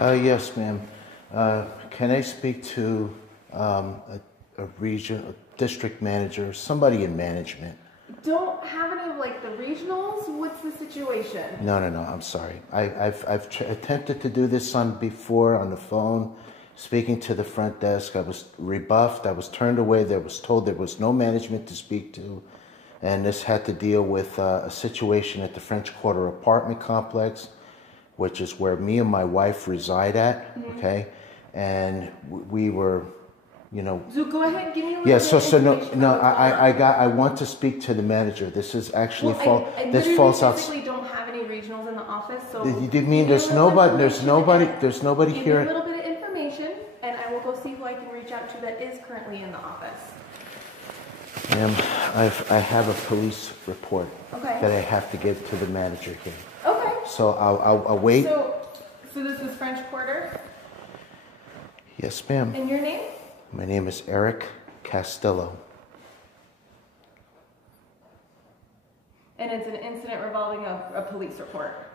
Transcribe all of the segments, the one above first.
Yes, ma'am. Can I speak to a region, a district manager, somebody in management? Don't have any of like the regionals? What's the situation? No, I'm sorry. I've attempted to do this before on the phone, speaking to the front desk. I was rebuffed. I was turned away. I was told there was no management to speak to. And this had to deal with a situation at the French Quarter apartment complex, which is where me and my wife reside at, okay? And we were, you know... So go ahead and give me a little yeah, bit I want to speak to the manager. This is actually this falls out. I literally don't have any regionals in the office, so... You mean there's nobody Give here? me a little bit of information, and I will go see who I can reach out to that is currently in the office. Ma'am, I have a police report that I have to give to the manager here. Okay. So I'll wait. So this is French Quarter? Yes, ma'am. And your name? My name is Eric Castillo. And it's an incident revolving a police report?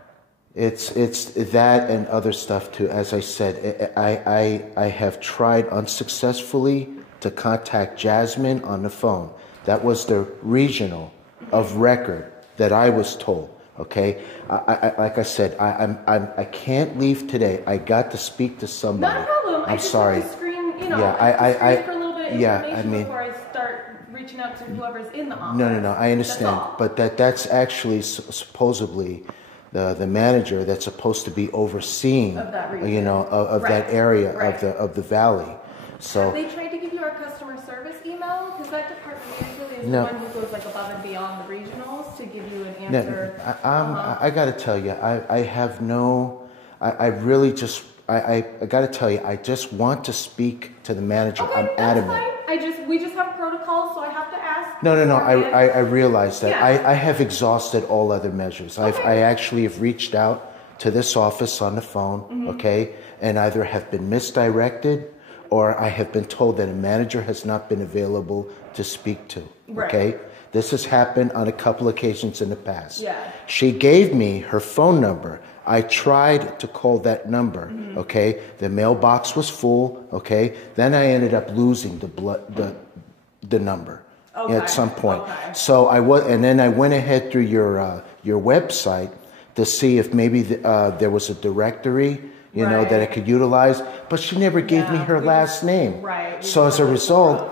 It's that and other stuff too. As I said, I have tried unsuccessfully to contact Jasmine on the phone. That was the regional of record that I was told. Okay, like I said, I can't leave today. I got to speak to somebody. Not a problem. I'm sorry. Have to screen, you know, yeah, for a little bit of information before I start reaching out to whoever's in the office. No. I understand, but that's actually supposedly the manager that's supposed to be overseeing, of that region. you know, of that area of the valley. So have they tried to give you our customer service email? Because that department usually is the one who goes like above and beyond the regionals to give you an answer. I got to tell you, I have no. I really just. I got to tell you, I just want to speak to the manager. Okay, I'm adamant. That's fine. We just have protocols, so I have to ask. No. I realize that. Yeah. I have exhausted all other measures. I actually have reached out to this office on the phone, okay, and either have been misdirected or I have been told that a manager has not been available to speak to, okay? This has happened on a couple occasions in the past. Yeah. She gave me her phone number. I tried to call that number, okay? The mailbox was full, okay? Then I ended up losing the number at some point. Okay. So and then I went ahead through your website to see if maybe there was a directory, you know, that I could utilize, but she never gave me her last name. Right. So as a result,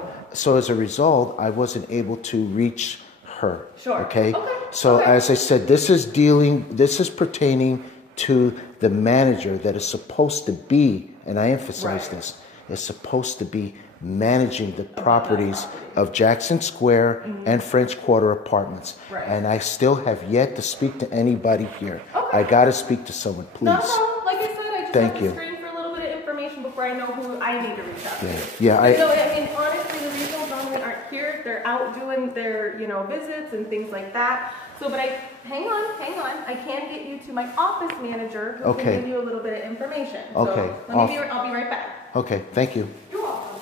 I wasn't able to reach her. Sure. Okay. So as I said, this is pertaining to the manager that is supposed to be, and I emphasize this, is supposed to be managing the properties of Jackson Square and French Quarter apartments. And I still have yet to speak to anybody here. I got to speak to someone, please. No. Like I said, I just Thank have you. to screen for a little bit of information before I know who I need to reach out to. Yeah. So, I mean, honestly, the regionals normally aren't here. They're out doing their, you know, visits and things like that. So, but hang on. I can get you to my office manager who can give you a little bit of information. Okay. So, I'll be right back. Okay, thank you. You're welcome.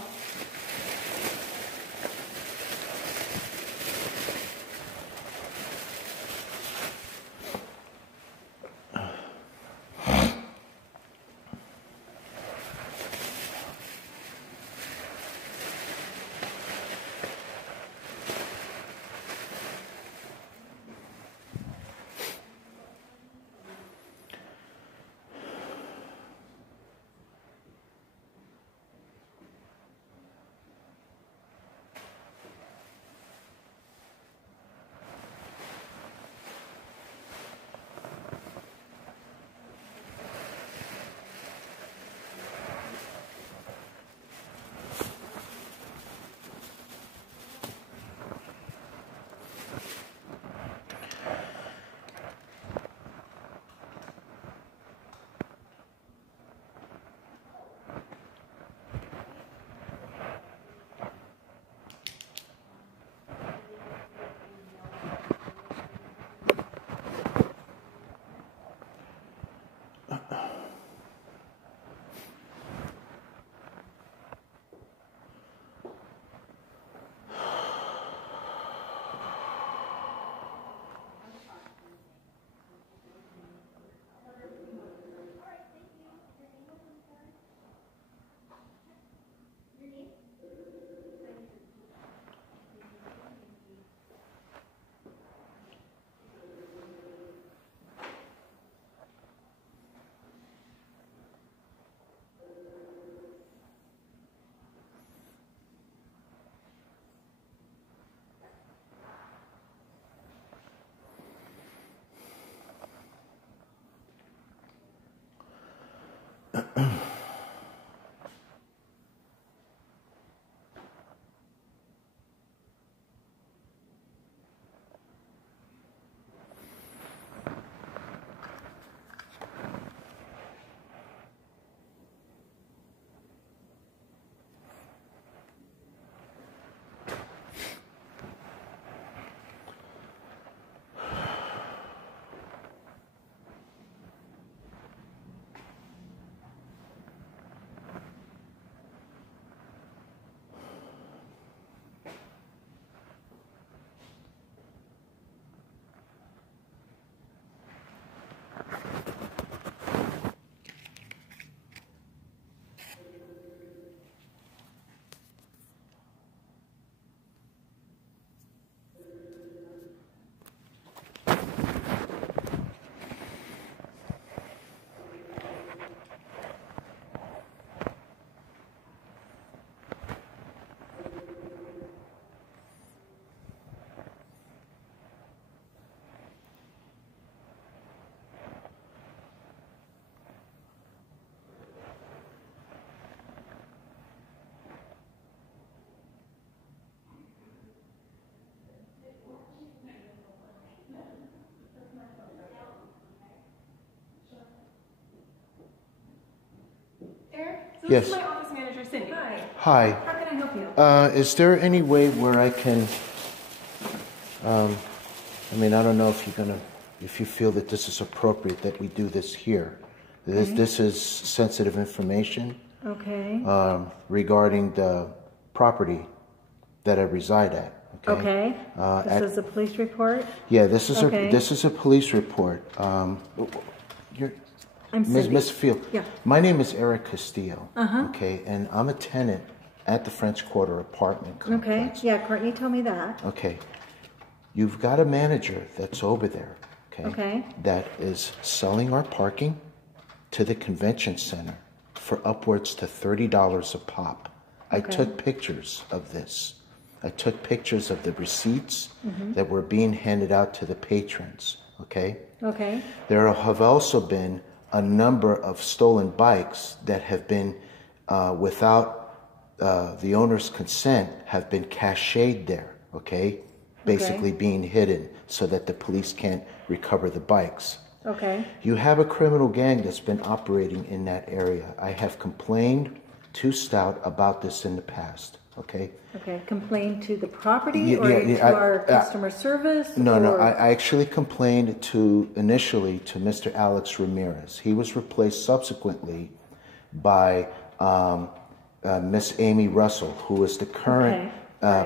This is my office manager, Cindy. Hi. Hi. How can I help you? Is there any way where I can, I mean, I don't know if if you feel that this is appropriate that we do this here. This is sensitive information. Okay. Regarding the property that I reside at. Okay. This is a police report? Yeah, this is a police report. I'm Cindy. Miss Field. Yeah. My name is Eric Castillo. Okay, and I'm a tenant at the French Quarter apartment complex. Okay. Yeah, Courtney told me that. Okay. You've got a manager that's over there. Okay. That is selling our parking to the convention center for upwards to $30 a pop. I took pictures of this. I took pictures of the receipts that were being handed out to the patrons. Okay. Okay. There have also been a number of stolen bikes that have been, without the owner's consent, have been cached there. Okay. Basically being hidden so that the police can't recover the bikes. Okay. You have a criminal gang that's been operating in that area. I have complained to Stout about this in the past. Okay. Okay. Complained to the property to our customer service? No. I actually complained initially to Mr. Alex Ramirez. He was replaced subsequently by Miss Amy Russell, who is the current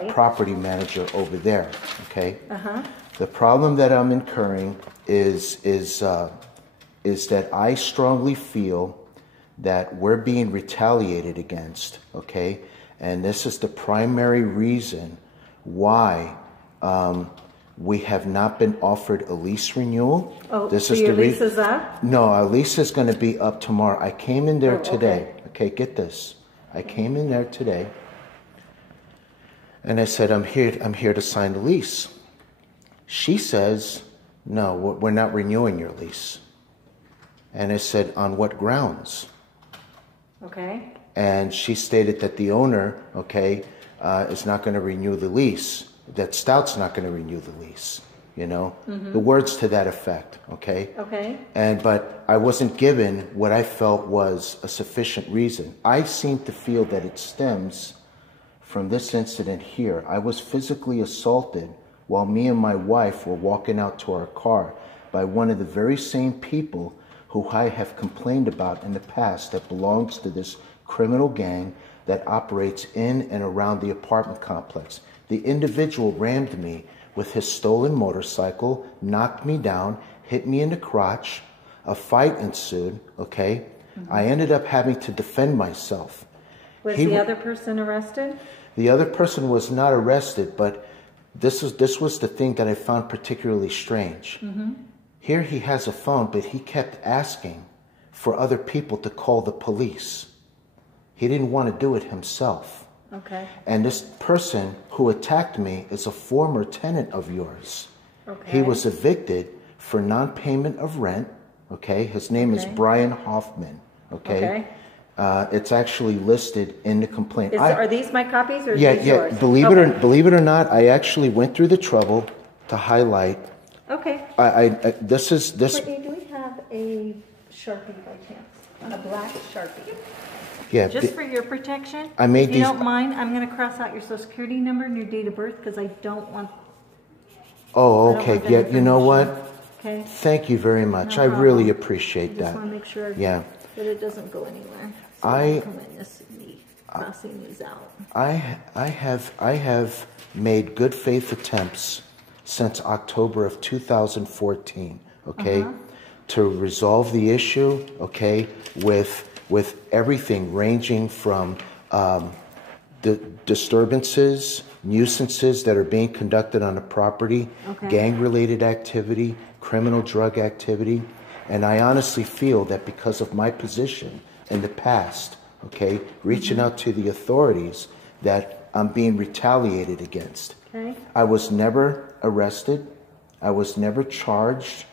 property manager over there. Okay. The problem that I'm incurring is that I strongly feel that we're being retaliated against. Okay. And this is the primary reason why we have not been offered a lease renewal. Oh, this so is your the lease is up? No, our lease is going to be up tomorrow. I came in there today. Okay, get this. I came in there today, and I said, I'm here to sign the lease. She says, no, we're not renewing your lease. And I said, on what grounds? Okay. And she stated that the owner, is not going to renew the lease, that Stout's not going to renew the lease, the words to that effect, okay? Okay. But I wasn't given what I felt was a sufficient reason. I seem to feel that it stems from this incident here. I was physically assaulted while me and my wife were walking out to our car by one of the very same people who I have complained about in the past that belongs to this criminal gang that operates in and around the apartment complex. The individual rammed me with his stolen motorcycle, knocked me down, hit me in the crotch. A fight ensued, okay? I ended up having to defend myself. Was the other person arrested? The other person was not arrested, but this was the thing that I found particularly strange. Here he has a phone, but he kept asking for other people to call the police. He didn't want to do it himself. Okay. And this person who attacked me is a former tenant of yours. Okay. He was evicted for non-payment of rent. Okay. His name is Brian Hoffman. Okay. It's actually listed in the complaint. Are these my copies or are these yours? Believe it or not, I actually went through the trouble to highlight. Okay. This. Courtney, do we have a Sharpie by chance? A black Sharpie? Yeah. Just for your protection. I made if you don't mind, I'm going to cross out your social security number and your date of birth because I don't want. Oh, okay. Yeah. You know what? Okay. Thank you very much. No I problem. really appreciate that. I just want to make sure. Yeah. That it doesn't go anywhere. So crossing these out. I have made good faith attempts since October of 2014, to resolve the issue, with everything ranging from the disturbances, nuisances that are being conducted on the property, gang-related activity, criminal drug activity, and I honestly feel that because of my position in the past, reaching out to the authorities, that I'm being retaliated against. I was never arrested. I was never charged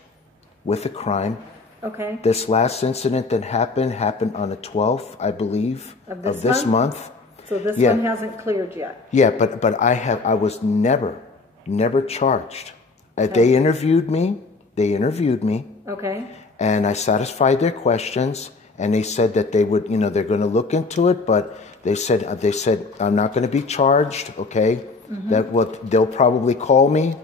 with a crime. This last incident that happened on the 12th, I believe, of this month. So this one hasn't cleared yet. Yeah, but I was never charged. They interviewed me. And I satisfied their questions, and they said that they would, they're going to look into it, but they said I'm not going to be charged, okay? They'll probably call me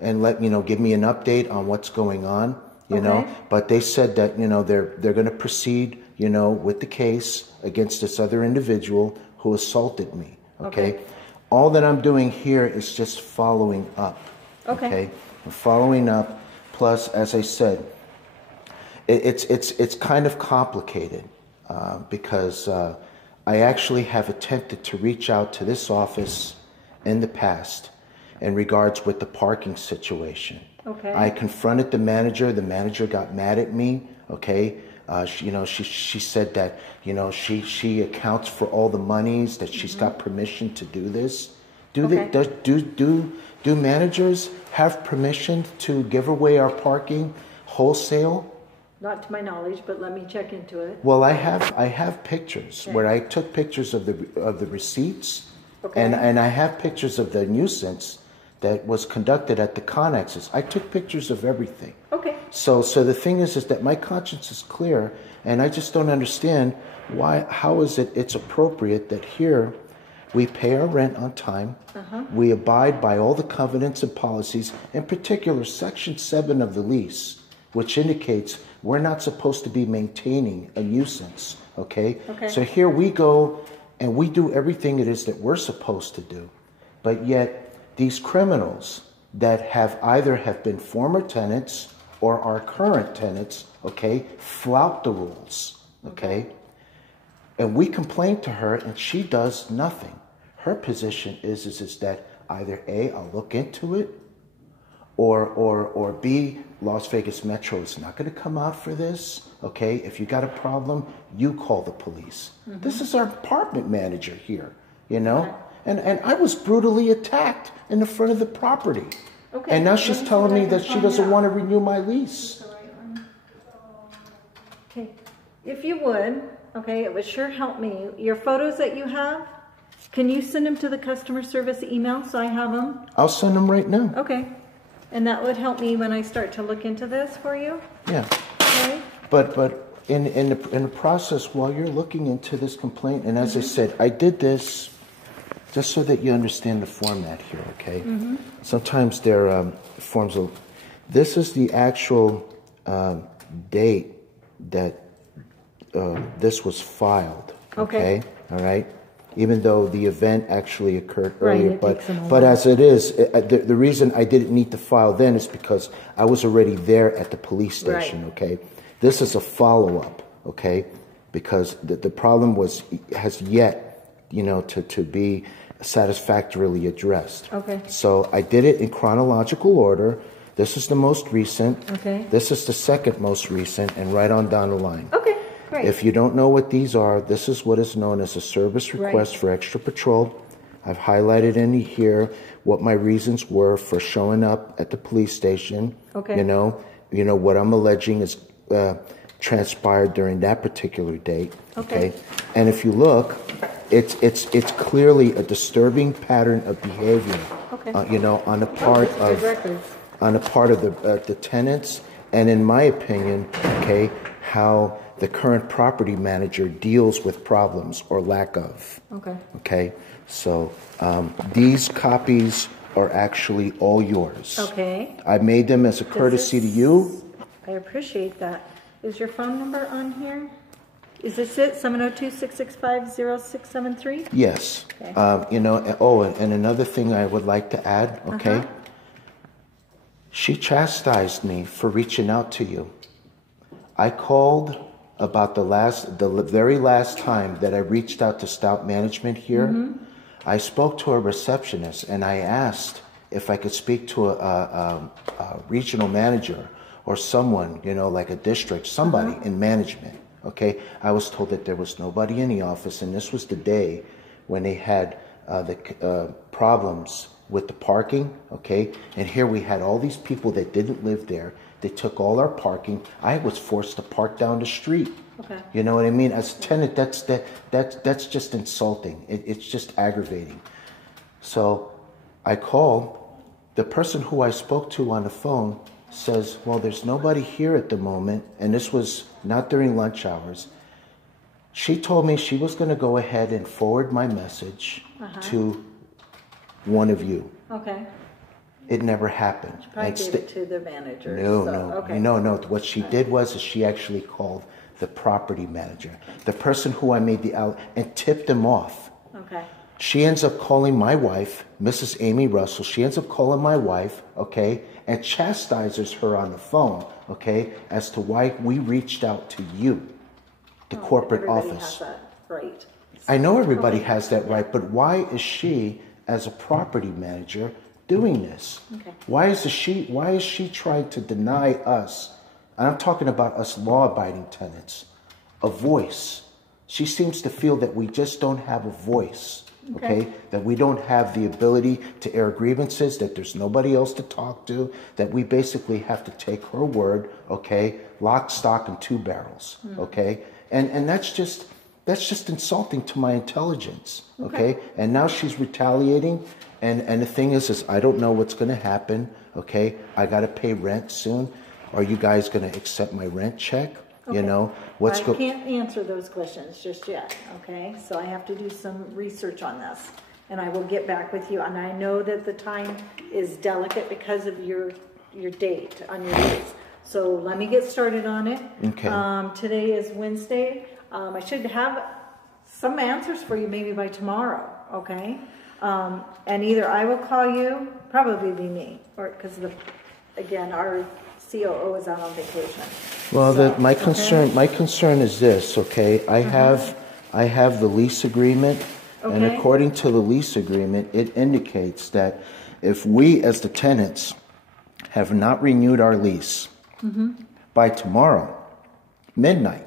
and give me an update on what's going on, you know. But they said that they're going to proceed, with the case against this other individual who assaulted me. Okay. All that I'm doing here is just following up. Okay. I'm following up. Plus, as I said, it's kind of complicated because I actually have attempted to reach out to this office in the past in regards with the parking situation. I confronted the manager. The manager got mad at me. She said that she accounts for all the monies, that she's got permission to do this. Do managers have permission to give away our parking wholesale? Not to my knowledge, but let me check into it. Well, I have pictures where I took pictures of the receipts, and I have pictures of the nuisance that was conducted at the Connexes. I took pictures of everything. So the thing is that my conscience is clear, and I just don't understand how is it's appropriate that here we pay our rent on time, we abide by all the covenants and policies, in particular Section 7 of the lease, which indicates we're not supposed to be maintaining a nuisance, So here we go and we do everything it is that we're supposed to do, but yet these criminals that have been former tenants or are current tenants, flout the rules, And we complain to her and she does nothing. Her position is that either A, I'll look into it, or B, Las Vegas Metro is not going to come out for this, If you got a problem, you call the police. This is our apartment manager here, And I was brutally attacked in the front of the property. And now she's telling me that she doesn't want to renew my lease. If you would, it would sure help me. Your photos that you have, can you send them to the customer service email so I have them? I'll send them right now. And that would help me when I start to look into this for you? Yeah. But in the process, while you're looking into this complaint, and as I said, I did this just so that you understand the format here, Sometimes there are forms of... This is the actual date that this was filed, All right? Even though the event actually occurred earlier. But as it is, the reason I didn't need to file then is because I was already there at the police station, This is a follow-up, Because the problem has yet, to be satisfactorily addressed. So I did it in chronological order. This is the most recent. This is the second most recent, and right on down the line. Great. If you don't know what these are, this is what is known as a service request for extra patrol. I've highlighted in here what my reasons were for showing up at the police station. What I'm alleging is transpired during that particular date. And if you look, it's clearly a disturbing pattern of behavior. On the part of the tenants, and in my opinion, how the current property manager deals with problems or lack of. So these copies are actually all yours. I made them as a courtesy to you. I appreciate that. Is your phone number on here? Is this it? 702-665-0673? Yes. And another thing I would like to add, She chastised me for reaching out to you. I called about the very last time that I reached out to Stout management here. I spoke to a receptionist and I asked if I could speak to a regional manager or someone, like a district, somebody in management. I was told that there was nobody in the office, and this was the day when they had the problems with the parking. And here we had all these people that didn't live there. They took all our parking. I was forced to park down the street. You know what I mean? As a tenant, that's just insulting. It's just aggravating. So I called. The person who I spoke to on the phone says, well, there's nobody here at the moment, and this was not during lunch hours. She told me she was going to go ahead and forward my message to one of you. Okay. It never happened. She probably gave it to the manager. No. What she did was she actually called the property manager, the person who I made and tipped him off. Okay. She ends up calling my wife, Mrs. Amy Russell. She ends up calling my wife, okay, and chastises her on the phone, okay, as to why we reached out to you, the corporate office. Has that right. I know everybody has that right, but why is she, as a property manager, doing this? Okay. Why is she trying to deny us, and I'm talking about us law-abiding tenants, a voice? She seems to feel that we just don't have a voice, okay? That we don't have the ability to air grievances, that there's nobody else to talk to, that we basically have to take her word, okay? Lock, stock, and two barrels, okay? And that's just insulting to my intelligence, okay? And now she's retaliating, and the thing is I don't know what's going to happen, okay? I got to pay rent soon. Are you guys going to accept my rent check? You know, I can't answer those questions just yet, okay? So I have to do some research on this, and I will get back with you. And I know that the time is delicate because of your date on your lease. So let me get started on it. Okay. Today is Wednesday. I should have some answers for you maybe by tomorrow, okay? And either I will call you, probably be me, or because again, our COO is out on vacation. Well, my concern is this, okay? I have the lease agreement, and according to the lease agreement, it indicates that if we as the tenants have not renewed our lease by tomorrow, midnight,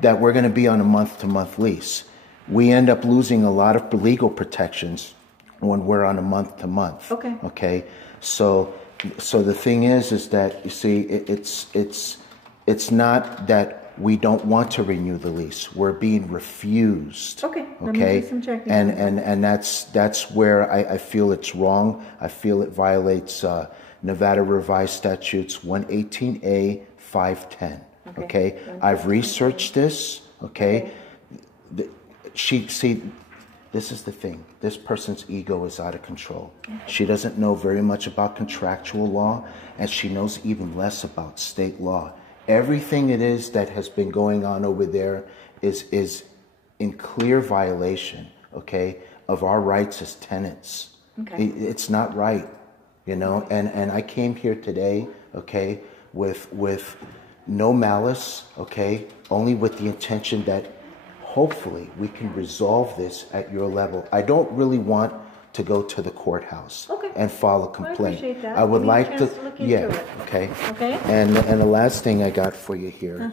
that we're going to be on a month-to-month lease. We end up losing a lot of legal protections when we're on a month-to-month. Okay? So the thing is that, you see, it's not that we don't want to renew the lease. We're being refused. Okay. Let me do some checking. And that's where I feel it's wrong. I feel it violates Nevada Revised Statutes 118A 510. Okay. I've researched this. Okay. This is the thing. This person's ego is out of control. She doesn't know very much about contractual law, and she knows even less about state law. Everything it is that has been going on over there is in clear violation, okay, of our rights as tenants. It's not right, you know. And I came here today, okay, with no malice, okay, only with the intention that hopefully we can resolve this at your level. I don't really want to go to the courthouse and file a complaint. I appreciate that. I would like to look into it. Okay. And the last thing I got for you here.